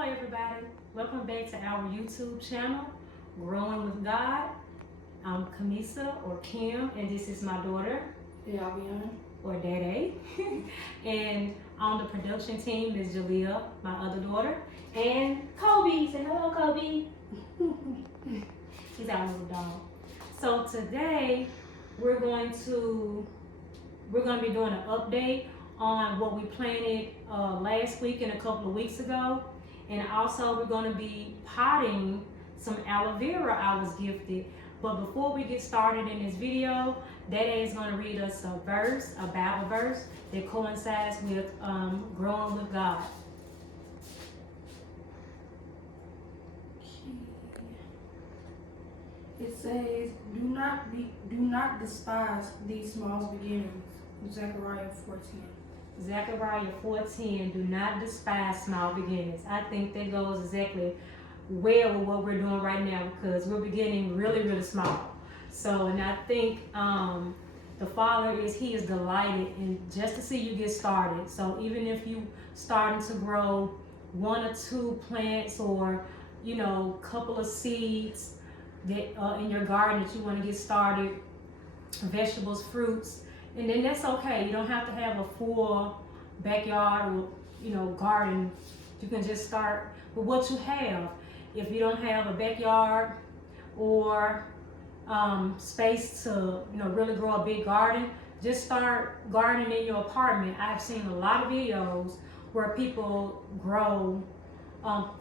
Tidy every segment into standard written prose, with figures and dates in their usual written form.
Hello everybody, welcome back to our YouTube channel, Growing with God. I'm Kamisa or Kim, and this is my daughter, Yavian. or Dede. And on the production team is Jalea, my other daughter, and Kobe. Say hello, Kobe. She's our little dog. So today we're going to be doing an update on what we planted last week and a couple of weeks ago. And also we're going to be potting some aloe vera I was gifted. But before we get started in this video, Dede is going to read us a verse, a Bible verse that coincides with growing with God. It says, do not despise these small beginnings. Zechariah 4:10. Zechariah 4:10, do not despise small beginnings. I think that goes exactly well with what we're doing right now, because we're beginning really, really small. So, and I think the Father he is delighted in just to see you get started. So even if you starting to grow one or two plants, or couple of seeds that in your garden that you want to get started, vegetables, fruits, and then that's okay. You don't have to have a full backyard or garden. You can just start with what you have. If you don't have a backyard or space to really grow a big garden, just start gardening in your apartment. I've seen a lot of videos where people grow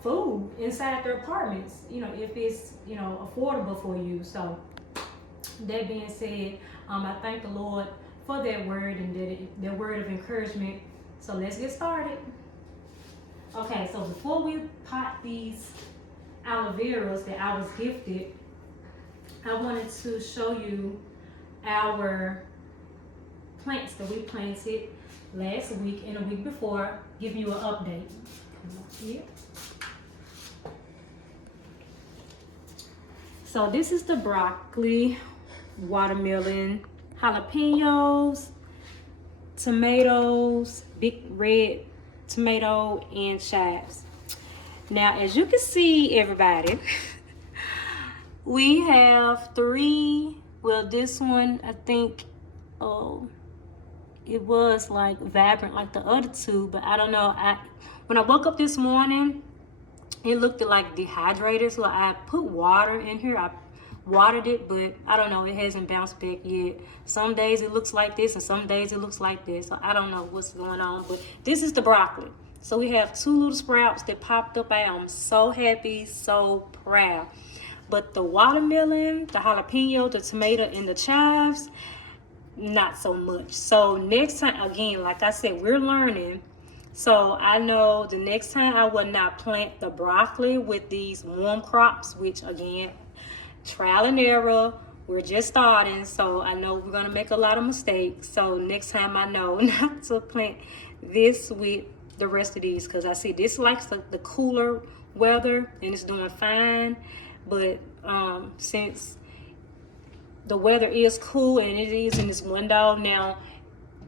food inside their apartments, if it's affordable for you. So that being said, I thank the Lord for that word and that word of encouragement. So let's get started. Okay, so before we pot these aloe veras that I was gifted, I wanted to show you our plants that we planted last week and a week before, give you an update. Here. So this is the broccoli, watermelon, jalapenos, tomatoes, big red tomato, and chives. Now, as you can see, everybody, we have three. Well, this one, I think, it was like vibrant like the other two, but I don't know. When I woke up this morning, it looked like dehydrated, so I put water in here. I watered it, but I don't know, it hasn't bounced back yet. Some days it looks like this and some days it looks like this, so I don't know what's going on. But this is the broccoli. So we have two little sprouts that popped up. I am so happy, so proud. But the watermelon, the jalapeno, the tomato, and the chives, not so much. So next time, again, like I said, we're learning. So I know the next time I will not plant the broccoli with these warm crops, which again, trial and error. We're just starting, so I know we're gonna make a lot of mistakes. So next time I know not to plant this with the rest of these, because I see this likes the cooler weather and it's doing fine. But since the weather is cool and it is in this window now,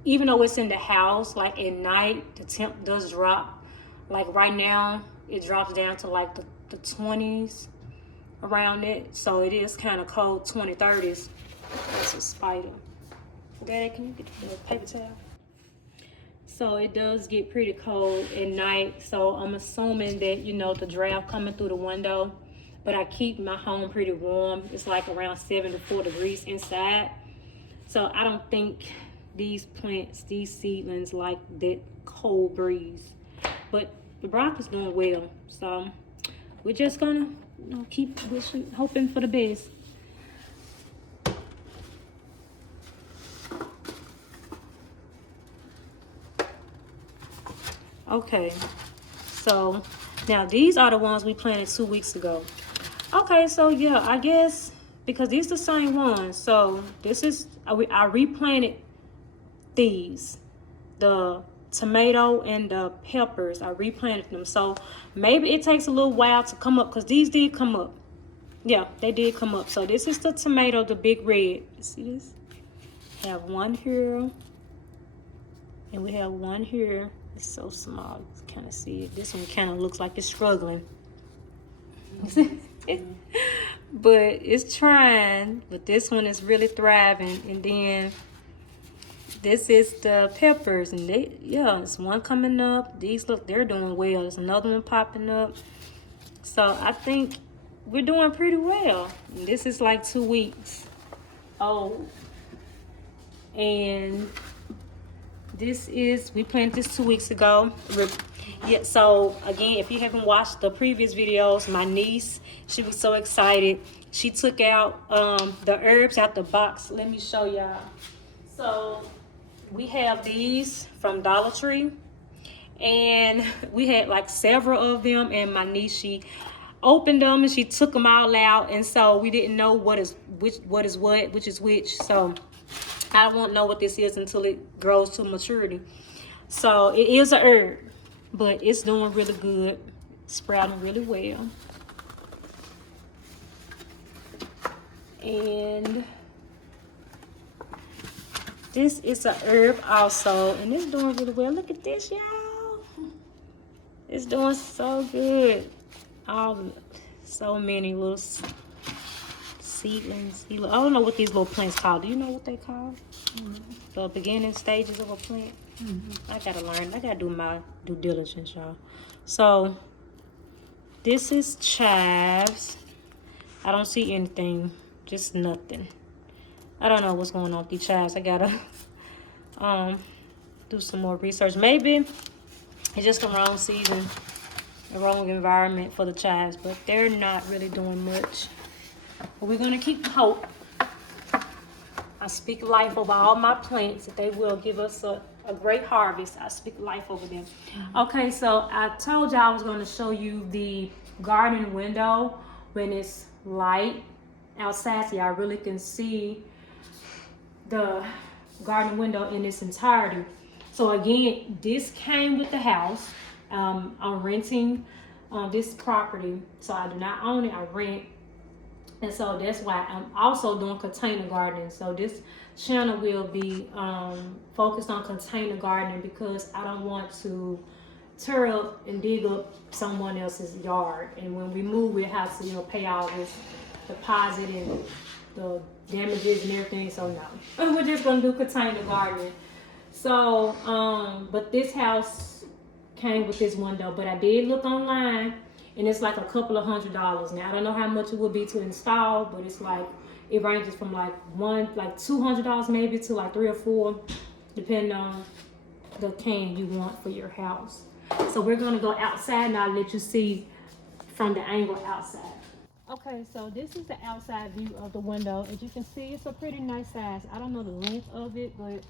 even though it's in the house, like at night the temp does drop. Like right now it drops down to like the 20s around it, so it is kind of cold, 20, 30s. That's a spider. Daddy, can you get the paper towel? So it does get pretty cold at night, so I'm assuming that the draft coming through the window. But I keep my home pretty warm. It's like around 74 degrees inside, so I don't think these plants, these seedlings, like that cold breeze. But the broccoli's doing well, so we're just gonna keep wishing, hoping for the best. Okay, so now these are the ones we planted 2 weeks ago. Okay, so yeah, I guess because these are the same ones. So this is, I replanted these, the tomato and the peppers. I replanted them, so maybe it takes a little while to come up, because these did come up. Yeah, they did come up. So this is the tomato, the big red. You see this? We have one here and we have one here. It's so small. You can kind of see it. This one kind of looks like it's struggling. But it's trying. But this one is really thriving. And then this is the peppers. And it's one coming up. These look, they're doing well. There's another one popping up. So I think we're doing pretty well. And this is like 2 weeks old. And we planted this 2 weeks ago. Yeah, so again, if you haven't watched the previous videos, my niece, she was so excited. She took out the herbs out the box. Let me show y'all. So we have these from Dollar Tree, and we had like several of them, and my niece, she opened them and she took them all out, and so we didn't know what is which is which. So I won't know what this is until it grows to maturity. So it is a herb, but it's doing really good, sprouting really well. And this is a herb also, and it's doing really well. Look at this, y'all. It's doing so good. So many little seedlings. I don't know what these little plants called. Do you know what they call? The beginning stages of a plant. I gotta learn. I gotta do my due diligence, y'all. So this is chives. I don't see anything. Just nothing. I don't know what's going on with these chives. I gotta do some more research. Maybe it's just the wrong season, the wrong environment for the chives, but they're not really doing much. But we're gonna keep hope. I speak life over all my plants that they will give us a great harvest. I speak life over them. Okay, so I told y'all I was gonna show you the garden window when it's light outside, so y'all really can see the garden window in its entirety. So again, this came with the house. I'm renting this property, so I do not own it, I rent. And so that's why I'm also doing container gardening. So this channel will be focused on container gardening because I don't want to tear up and dig up someone else's yard. And when we move, we have to, pay all this deposit and the damages and everything. So no, we're just gonna do container gardening. So, but this house came with this window, but I did look online. And it's like a couple of $100. Now I don't know how much it would be to install, but it's like it ranges from like $200 maybe to like 3 or 4, depending on the can you want for your house. So we're gonna go outside and I'll let you see from the angle outside. Okay, so this is the outside view of the window. As you can see, it's a pretty nice size. I don't know the length of it, but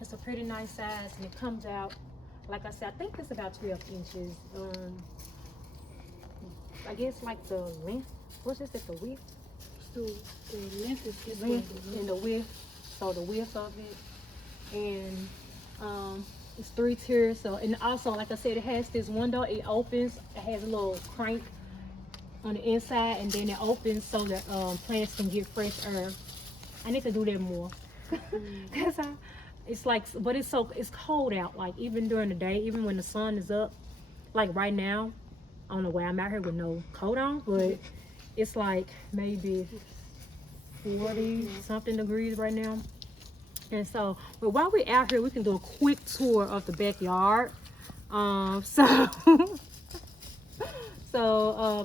it's a pretty nice size, and it comes out, like I said, I think it's about 12 inches. I guess like the length, what's this, the width? So the length is length and the width, so the width of it. And it's 3 tiers. So, and also, like I said, it has this window, it opens, it has a little crank on the inside, and then it opens so that plants can get fresh air. I need to do that more. Cause it's like, but it's cold out, like even during the day, even when the sun is up, like right now, I don't know why I'm out here with no coat on, but it's like maybe 40 something degrees right now. And so, but while we're out here, we can do a quick tour of the backyard. So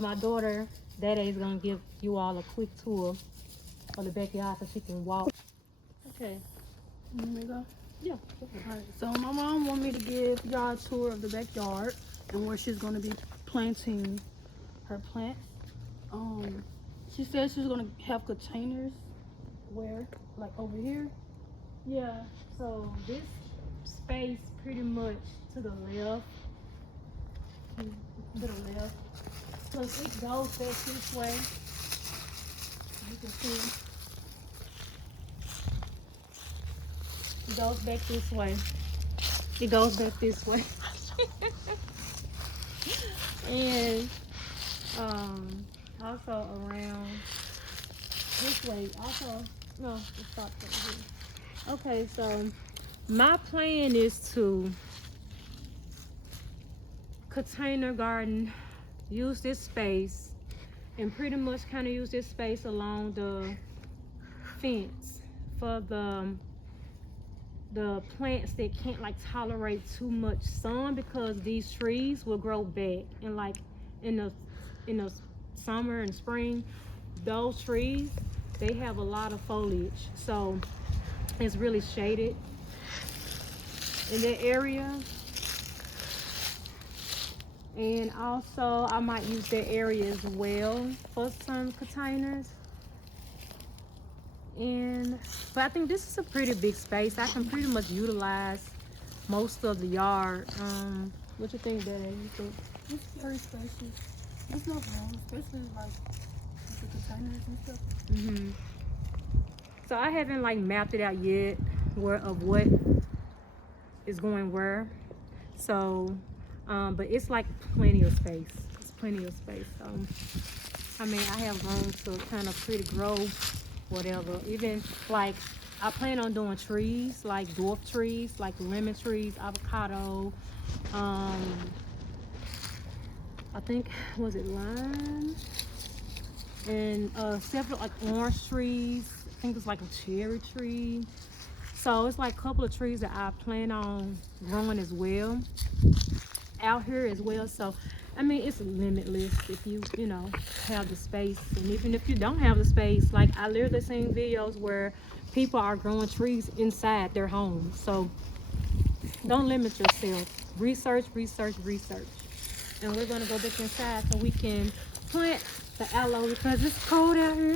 my daughter, Daddy, is gonna give you all a quick tour of the backyard so she can walk. Okay. Let me go. Yeah. Alright, so my mom want me to give y'all a tour of the backyard and where she's gonna be planting her plants. She said she's gonna have containers where, like over here. Yeah. So this space pretty much to the left. So it goes back this way. You can see. It goes back this way. It goes back this way. And also around this way. Also, no, it stops right here. Okay, so my plan is to container garden, use this space and pretty much kind of use this space along the fence for the plants that can't like tolerate too much sun, because these trees will grow back, and like in the summer and spring, those trees, they have a lot of foliage, so it's really shaded in that area. And also I might use that area as well for some containers. But I think this is a pretty big space. I can pretty much utilize most of the yard. What you think, Daddy? You think? It's very spacious. It's not wrong, especially like with the containers and stuff. So I haven't like mapped it out yet of what is going where. So, but it's like plenty of space. It's plenty of space. So, I mean, I have room to kind of pretty grow whatever. Even like I plan on doing trees, like dwarf trees, like lemon trees, avocado. I think, was it lime? And several like orange trees. I think it's like a cherry tree. So it's like a couple of trees that I plan on growing as well out here as well. So I mean, it's limitless if you know, have the space. And even if you don't have the space, like I literally seen videos where people are growing trees inside their homes. So don't limit yourself. Research, research, research. And we're gonna go back inside so we can plant the aloe because it's cold out here.